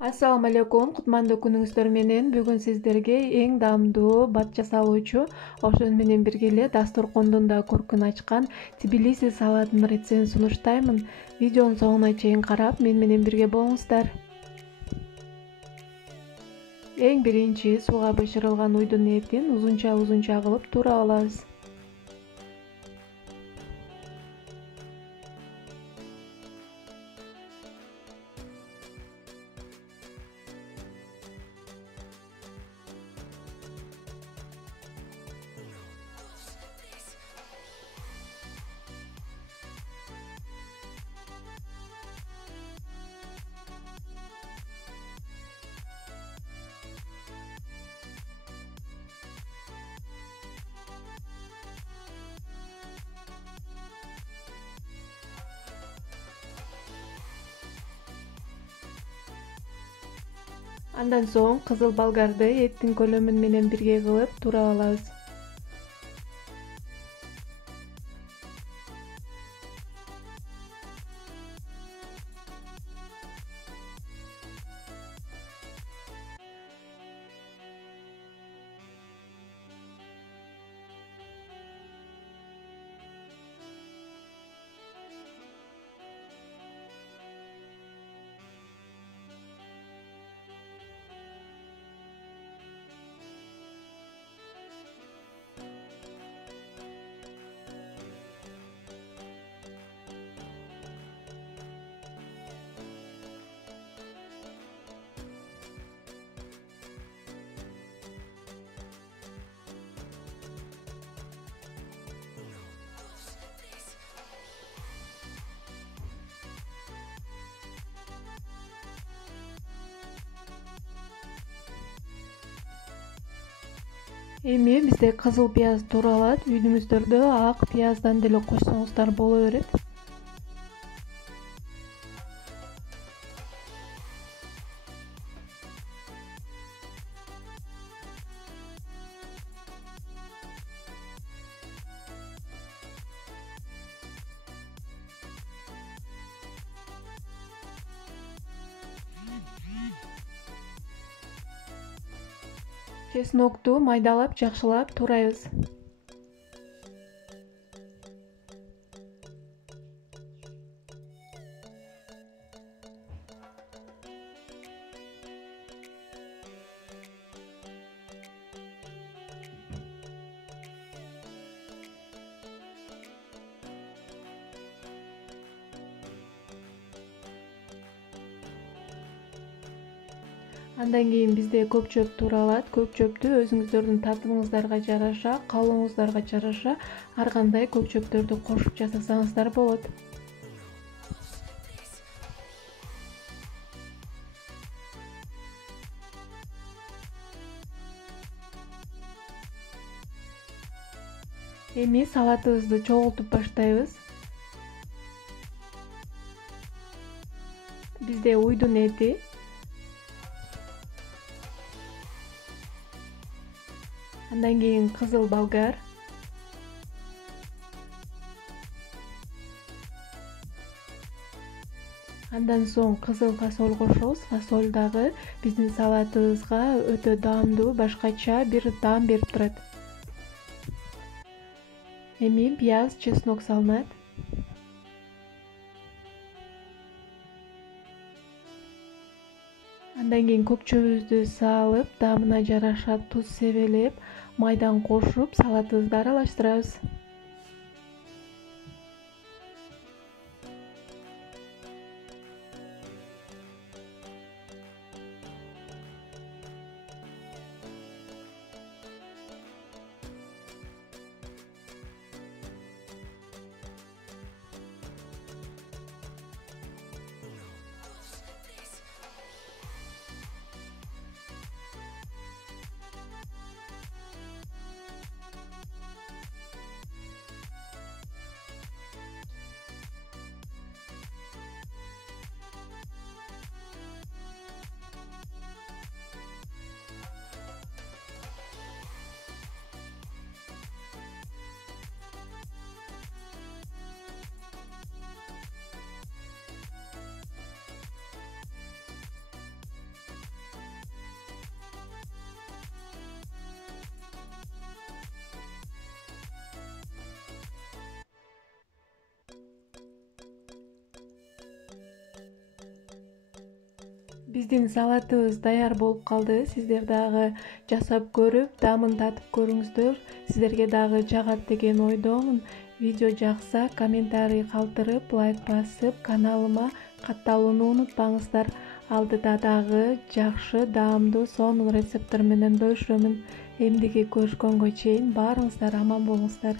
Assalamu alaikum, кутмандуу күнүңүздөр менен бүгүн сиздерге эң даамдуу бат жасалуучу, ошону менен бирге эле дасторкондун да көркүн ачкан Тбилиси салатынын рецептин сунуштаймын. Видеонун соңуна чейин карап, мен менен бирге болуңуздар. Эң биринчи сууга бышырылган уйдун этин узунча кылып туурап алабыз. Андан соң кызыл болгарды эттин көлөмү менен бирге кылып туурап алабыз. Эми бизде кызыл пияз тууралат. Үйүңүздөрдө ак пияздан деле кошсоңуздар боло берет. Чеснокту майдалап жакшылап туурайбыз. Андан кийин бизде көк чөп тууралат. Көк чөптү өзүңүздөрдүн татымыңыздарга жараша, калыңыңыздарга жараша ар кандай көк чөптөрдү кошуп жасасаңыздар болот. Эми салатыбызды чогултуп баштайбыз. Бизде уйдун эти, андан кийин кызыл болгар, андан соң кызыл фасоль кошобуз. Фасоль дагы биздин салатыбызга өтө даамдуу, башкача бир даам берип турат. Эми пияз, чеснок салынат. Андан кийин көк чөбүбүздү салып, даамына жараша туз себелеп, майдан кошуп, салатыбызды аралаштырабыз. Биздин салатыбыз даяр болуп калды. Сиздер дагы жасап көрүп, дамын татып көрүңүздөр. Сиздерге дагы жагат деген ойдомун. Видео жакса, комментарий калтырып, лайк басып, каналыма катталууну унутпаңыздар. Алдыда дагы жакшы, даамдуу, сонун рецепттер менен бөлүшөмүн. Эмдиги көрүшкөнгө чейин баарыңыздар аман болуңуздар.